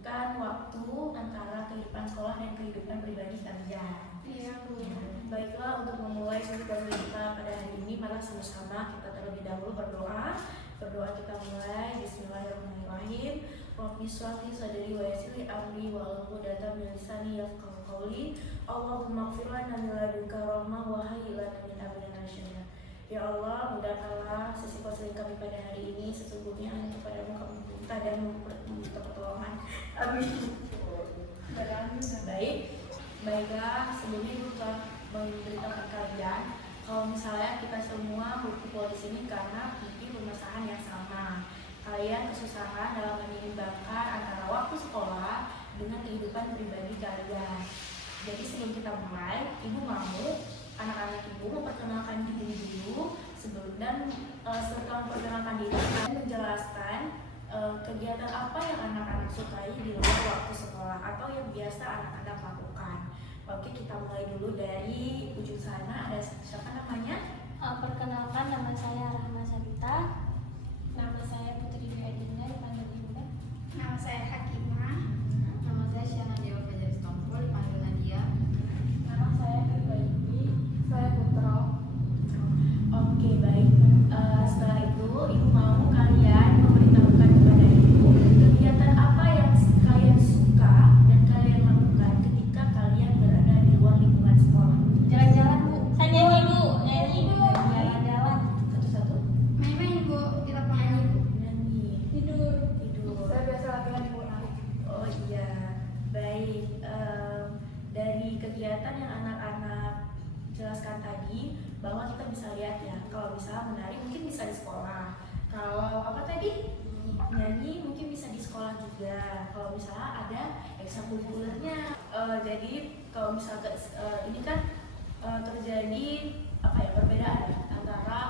menentukan waktu antara kehidupan sekolah dan kehidupan pribadi kalian. Iya, Bu. Baiklah, untuk memulai sesi kita pada hari ini, mari sama-sama kita terlebih dahulu berdoa. Berdoa kita mulai. Bismillahirrahmanirrahim. Rabbi shrah li sadri wa yassir li amri wahlul 'uqdatam min lisani yafqahu qawli. Allahumma ighfir lana min ladunka rahmah wa hayyi lana min amrina rasyada. Ya Allah, mudahkanlah sesi konseling kami pada hari ini. Sesungguhnya hanya kepadamu kami minta dan meminta pertolongan. Amin. Baiklah, sebelumnya Ibu memberitahukan kalian kalau misalnya kita semua berkumpul di sini karena memiliki permasalahan yang sama. Kalian kesusahan dalam menyeimbangkan antara waktu sekolah dengan kehidupan pribadi kalian. Jadi sebelum kita mulai, Ibu mau anak-anak Ibu memperkenalkan diri dulu dan setelah memperkenalkan diri dan menjelaskan kegiatan apa yang anak-anak sukai di luar waktu sekolah atau yang biasa anak-anak lakukan. Oke, kita mulai dulu dari ujung sana. Ada siapa namanya? Perkenalkan, nama saya Rahma Sabita. Nama saya Putri Dwi Adinda, dipanggil Bunda. Nama saya Hakimah. Nama saya Syahna Dewa Fajar Stompul, dipanggil Nadia. Nama saya Firdaini. Saya Putro. Oke, baik. Setelah itu, Ibu mau kalian memberitahukan kepada Ibu kegiatan apa yang kalian suka dan kalian lakukan ketika kalian berada di luar lingkungan sekolah. Jalan-jalan, Bu. Saya nyanyi, Bu. Nyanyi, Bu. Jalan-jalan. Satu-satu. Main-main, Bu. Kita penyanyi. Nyanyi. Tidur. Saya biasa latihan, Bu. Oh iya, baik. Dari kegiatan yang anak-anak jelaskan tadi, bahwa kita bisa lihat ya, kalau misalnya menari mungkin bisa di sekolah. Kalau apa tadi? Nyanyi mungkin bisa di sekolah juga. Kalau misalnya ada ekstrakurikulernya. Jadi kalau misalnya ini kan terjadi apa ya, perbedaan ya, antara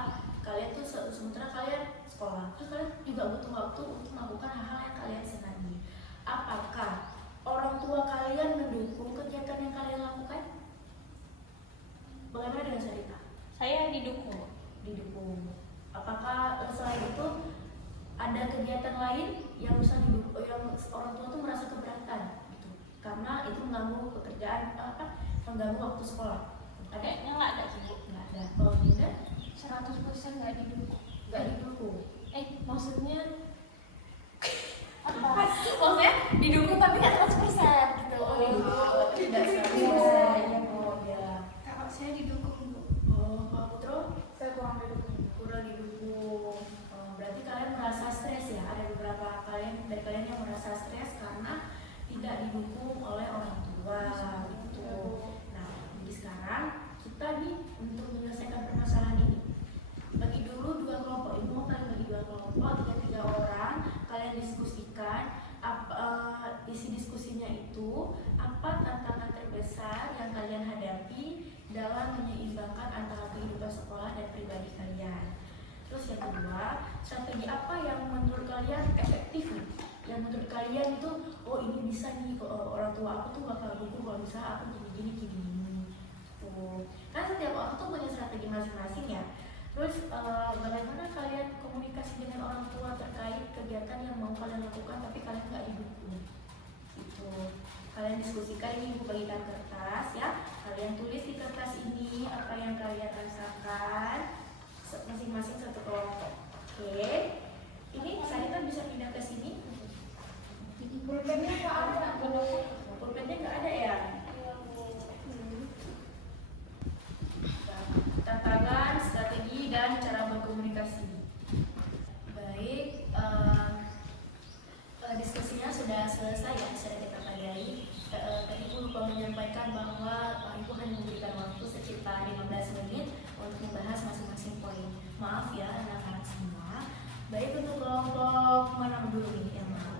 kalian tuh sementara kalian sekolah, terus kalian juga butuh waktu untuk melakukan hal-hal yang kalian senangi. Apakah orang tua kalian mendukung kegiatan yang kalian lakukan? Bagaimana dengan Sarita? Saya didukung. Didukung. Apakah selain itu ada kegiatan lain yang bisa didukung, yang orang tua tuh merasa keberatan gitu, karena itu mengganggu pekerjaan mengganggu waktu sekolah? Ada? Kayaknya nggak ada sih, Bu. Nggak ada. Kalau tidak, 100% nggak didukung. nggak didukung. Maksudnya apa? Maksudnya didukung tapi nggak 100% gitu. Oh, tidak Iya. ya. Kalau saya didukung, Bu. Oh, Pak Putro? Saya kurang didukung. Kurang didukung. Berarti kalian merasa stres ya? Ada beberapa dari kalian yang merasa stres karena tidak didukung oleh orang tua gitu. Nah, jadi sekarang kita nih untuk menyelesaikan permasalahan ini, bagi dulu dua kelompok. Ibu mau kalian bagi dua kelompok, tiga orang. Kalian diskusikan isi diskusinya itu apa tantangan terbesar yang kalian hadapi dalam menyeimbangkan antara kehidupan sekolah dan pribadi kalian. Terus yang kedua, strategi apa yang menurut kalian efektif nih? Yang menurut kalian itu, oh ini bisa nih, orang tua aku tuh bakal dukung kalau misalnya aku gini. Tuh. Kan setiap orang tuh punya strategi masing-masing ya. Terus bagaimana kalian komunikasi dengan orang tua terkait kegiatan yang mau kalian lakukan tapi kalian nggak didukung? Gitu. Kalian diskusikan, ini Ibu bagikan kertas ya. Kalian tulis di kertas ini apa yang kalian rasakan. Masing-masing satu kelompok. Oke. Ini Sarita bisa pindah ke sini. Pulpennya nggak ada. Pulpennya nggak ada ya. Tantangan, strategi, dan cara berkomunikasi. Baik, diskusinya sudah selesai ya, sudah kita pelajari. Tadi Ibu lupa menyampaikan bahwa Ibu hanya memberikan waktu sekitar 15 menit untuk membahas masing-masing poin. Maaf ya anak-anak semua. Baik, untuk kelompok mana dulu nih yang mau?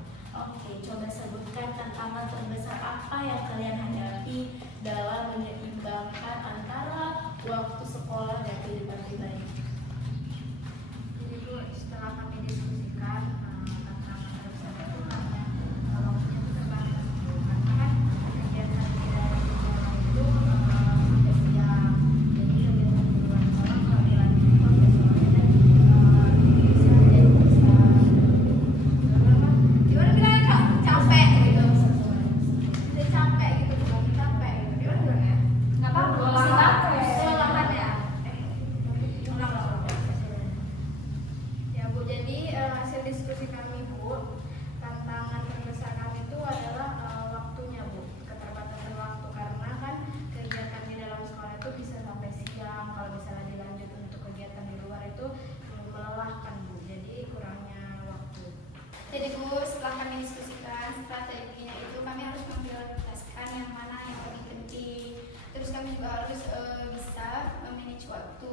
Oke, coba sebutkan tantangan terbesar apa yang kalian hadapi dalam menyeimbangkan antara waktu sekolah dan kehidupan pribadi. Jadi, Bu, setelah kami diskusikan tantangan terbesar itu hanya waktunya itu terbatas, Bu. Karena kan kegiatan kita di sekolah itu sampai siang. Jadi kegiatan di luar sekolah kalau dilanjut itu biasanya bisa jadi bisa. Gimana bilangnya, Kak? Capek gitu. waktu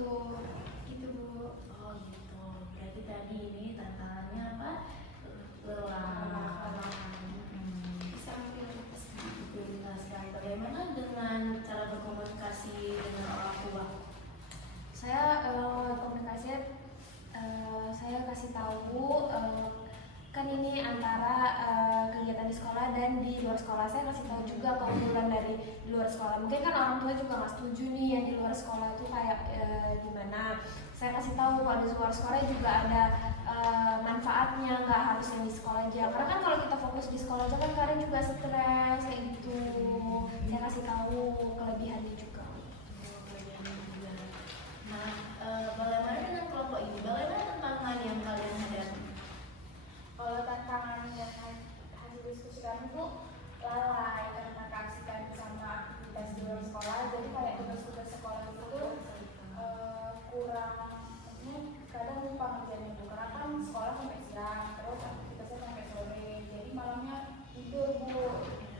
itu Bu. Oh gitu. Berarti tadi ini tantangannya apa? Lelah. Bisa Prioritaskan. Bagaimana dengan cara berkomunikasi dengan orang tua? Saya komunikasinya saya kasih tahu kan ini antara kegiatan di sekolah dan di luar sekolah. Saya kasih tahu juga keunggulan dari di luar sekolah. Mungkin kan orang tua juga nggak setuju nih yang di luar sekolah itu kayak gimana. Saya kasih tahu kalau di luar sekolah juga ada manfaatnya, nggak harus yang di sekolah aja. Karena kan kalau kita fokus di sekolah aja kan kalian juga stres kayak gitu. Saya kasih tahu kelebihannya juga. Nah, bagaimana dengan kelompok ini? Bagaimana tantangan yang kalian hadapi? Kalau tantangan yang hasil diskusi kami itu lalai karena keasikan sama aktivitas di luar sekolah, jadi kayak tugas-tugas sekolah itu kurang, kadang lupa ngerjain Bu, karena kan sekolah sampai siang, terus aktivitasnya sampai sore, jadi malamnya tidur Bu,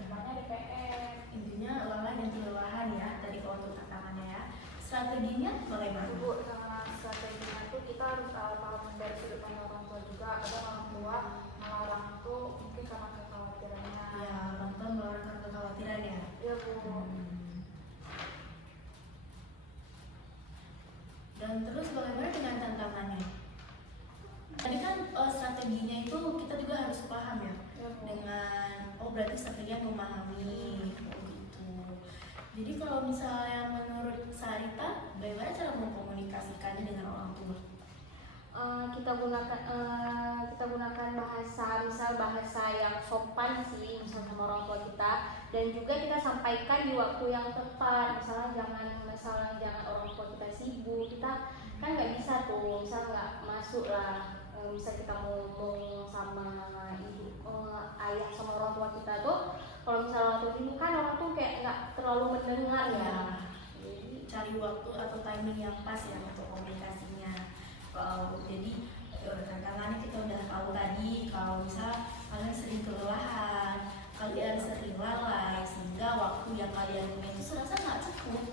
rumahnya ada PR. Intinya lelah dan kelelahan ya, tadi kalau untuk tantangannya ya. Strateginya bagaimana? Bu, sama strateginya itu kita harus paham dari sudut pandang orang tua juga. Ada orang tua melarang itu mungkin karena kekhawatirannya. Ya, orang tua mengeluarkan kekhawatiran ya. Iya Bu. Dan terus bagaimana dengan tantangannya? Tadi kan strateginya itu kita juga harus paham ya. Iya Bu. Dengan berarti strateginya memahami gitu. Jadi kalau misalnya menurut Sarita, bagaimana cara mengkomunikasikannya dengan orang tua? Kita gunakan bahasa, misal bahasa yang sopan sih, misal sama orang tua kita, dan juga kita sampaikan di waktu yang tepat. Jangan orang tua kita sibuk, kita kan nggak bisa tuh, misal nggak masuk lah, misal kita ngomong sama ibu, ayah sama orang tua kita tuh, kalau misalnya orang tua ini kan orang tuh kayak nggak terlalu mendengar ya. Jadi cari waktu atau timing yang pas ya untuk komunikasinya. Jadi tantangannya kita udah tahu tadi, kalau misal kalian sering kelelahan, kalian sering lalai, sehingga waktu yang kalian punya itu serasa nggak cukup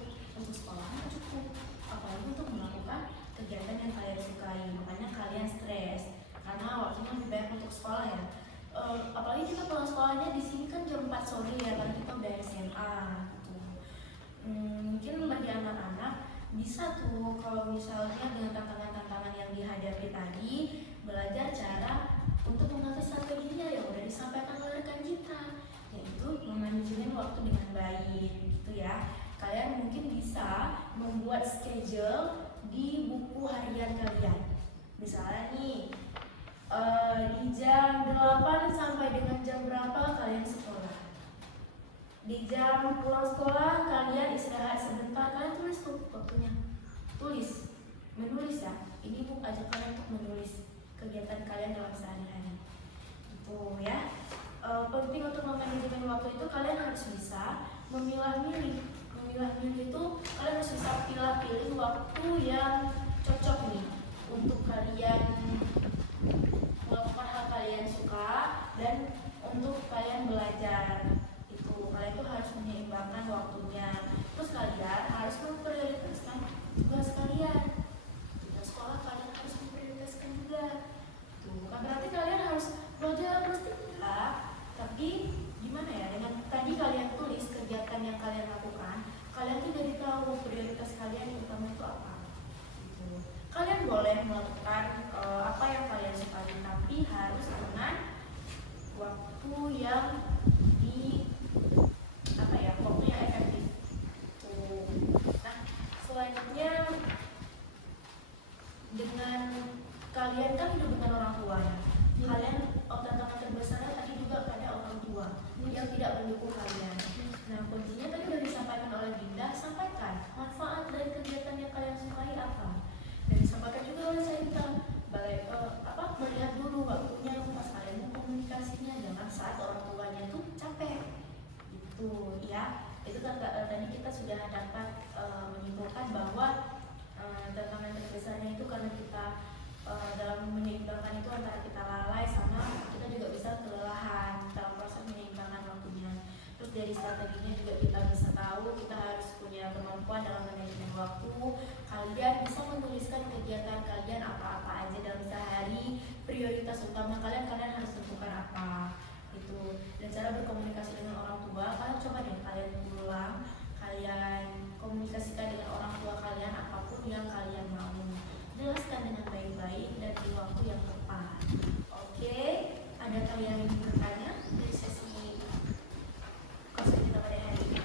untuk sekolah, nggak cukup, apalagi untuk melakukan kegiatan yang kalian sukai. Makanya kalian stres karena waktunya lebih banyak untuk sekolah ya. Apalagi kita pulang sekolahnya di sini kan jam 4 sore ya, karena kita udah SMA gitu. Mungkin bagi anak-anak bisa tuh kalau misalnya dengan tantangan-tantangan yang dihadapi tadi, belajar cara untuk mengatur strateginya yang udah disampaikan oleh rekan kita, yaitu memanajemen waktu dengan baik gitu ya. Kalian mungkin bisa membuat schedule di buku harian kalian. Misalnya nih di jam 8 sampai dengan jam berapa kalian sekolah, di jam pulang sekolah kalian istirahat sebentar, kalian tulis tuh waktunya, menulis ya. Ini Bu ajak kalian untuk menulis kegiatan kalian dalam sehari-hari itu ya. Penting untuk memanajemen waktu itu kalian harus bisa memilah-milih itu, kalian harus bisa pilih waktu yang cocok nih untuk kalian melakukan hal kalian suka dan untuk kalian belajar. Kalian tuh harus menyeimbangkan waktunya. Terus kalian harus memprioritaskan tugas kalian. Tugas sekolah kalian harus memprioritaskan juga. Tuh, bukan berarti kalian harus belajar terus tidak. Tapi gimana ya? Dengan tadi kalian tulis kegiatan yang kalian lakukan, kalian tuh jadi tahu prioritas kalian yang utama itu apa. Gitu. Kalian boleh melakukan apa yang kalian sukai, tapi harus dengan waktu yang waktu yang efektif. Nah, selanjutnya dengan kalian kan hidup dengan orang tua ya. Kalian tantangan terbesarnya tadi juga pada orang tua yang tidak mendukung kalian. Nah, kuncinya tadi sudah disampaikan oleh Dinda, sampaikan manfaat dari kegiatan yang kalian sukai apa. Dan disampaikan juga oleh Sarita, melihat dulu waktunya pas kalian mau komunikasinya, jangan saat orang tuanya tuh capek. Itu ya, itu tadi kita sudah dapat menyimpulkan bahwa tantangan terbesarnya itu karena kita dalam menyeimbangkan itu antara kita lalai sama kita juga bisa kelelahan dalam proses menyeimbangkan waktunya. Terus dari strateginya juga kita bisa tahu kita harus punya kemampuan dalam manajemen waktu. Kalian bisa menuliskan kegiatan kalian apa-apa aja dalam sehari, prioritas utama kalian harus tentukan apa itu. Dan cara berkomunikasi dengan orang tua, kalian coba deh kalian ulang, kalian komunikasikan dengan orang tua kalian apapun yang kalian mau, jelaskan dengan baik-baik dan di waktu yang tepat. Oke, ada kalian yang ingin bertanya dari sesi kosong kita pada hari ini?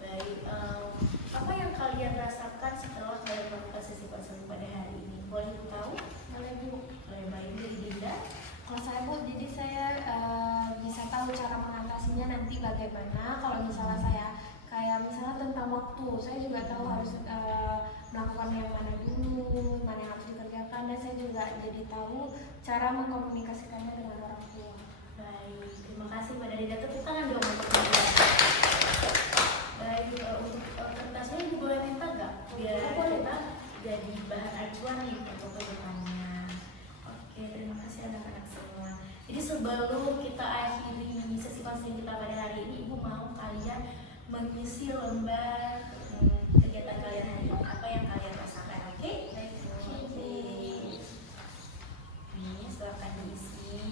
Baik, apa yang kalian rasakan setelah kalian melakukan sesi kosong pada hari ini? Boleh Ibu tahu? Boleh Bu. Boleh Mbak Ibu, Dinda? Kalau saya Bu, jadi saya bisa tahu cara mengatasinya nanti bagaimana. Kalau misalnya saya kayak misalnya tentang waktu, saya juga tahu harus melakukan yang mana dulu, mana yang harus dikerjakan, dan saya juga jadi tahu cara mengkomunikasikannya dengan orang tua. Baik, terima kasih Mbak Dinda. Tepuk tangan dong untuk Dinda. Baik, untuk kertasnya Ibu boleh minta nggak? Biar kita jadi bahan acuan nih untuk kedepannya. Oke, terima kasih anak-anak semua. Jadi sebelum kita akhiri sesi konseling kita pada hari ini, Ibu mau kalian mengisi lembar kegiatan kalian hari ini, apa yang kalian rasakan, oke? Oke. Ini silakan diisi.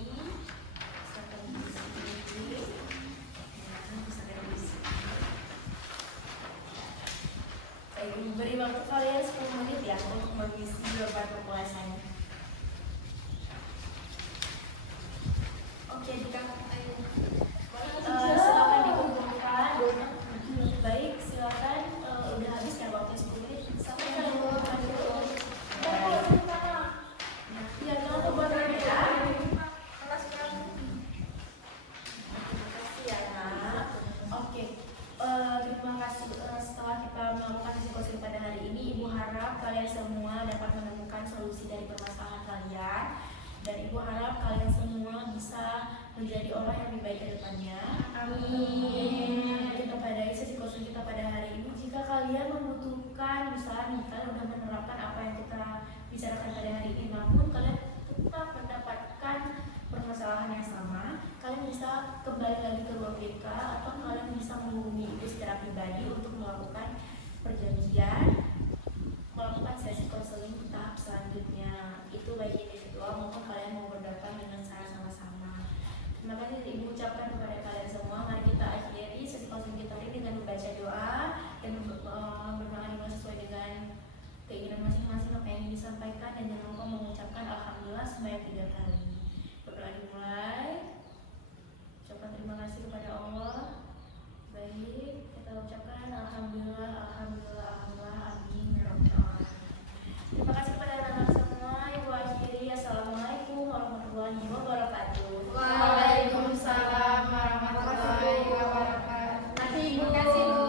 Silakan diisi. Nah, silakan diisi. Baik, Ibu beri waktu kalian 10 menit ya untuk mengisi lembar kepuasannya. Oke, jika silakan dikumpulkan. Baik, silakan. Udah habis ya waktu 10 menit. Sampai kalian kumpulkan dulu. Ya, jangan lupa berbeda. Terima kasih ya, Nak. Oke, terima kasih. Setelah kita melakukan diskusi pada hari ini, Ibu harap kalian semua dapat menemukan solusi dari permasalahan kalian. Dan Ibu harap kalian semua bisa menjadi orang yang lebih baik ke depannya. Amin. Kita pada sesi kosong kita pada hari ini, jika kalian membutuhkan, misalnya kalian sudah menerapkan apa yang kita bicarakan pada hari ini, namun kalian tetap mendapatkan permasalahan yang sama, kalian bisa kembali lagi ke ruang BK atau kalian bisa menghubungi Ibu secara pribadi untuk melakukan perjanjian, melakukan sesi konseling tahap selanjutnya. Itu baik individual maupun kalian mau berdatang dengan cara sama-sama. Terima kasih Ibu ucapkan kepada kalian semua. Mari kita akhiri sesi konseling kita ini dengan membaca doa dan berdoa sesuai dengan keinginan masing-masing apa yang ingin disampaikan, dan jangan lupa mengucapkan alhamdulillah sebanyak 3 kali. Berdoa dimulai. Ucapkan terima kasih kepada Allah. Baik, kita ucapkan alhamdulillah, alhamdulillah, alhamdulillah, amin ya rabbal alamin. Terima kasih kepada anak-anak semua. Ibu akhiri, assalamualaikum warahmatullahi wabarakatuh. Waalaikumsalam warahmatullahi wabarakatuh. Terima kasih Bu.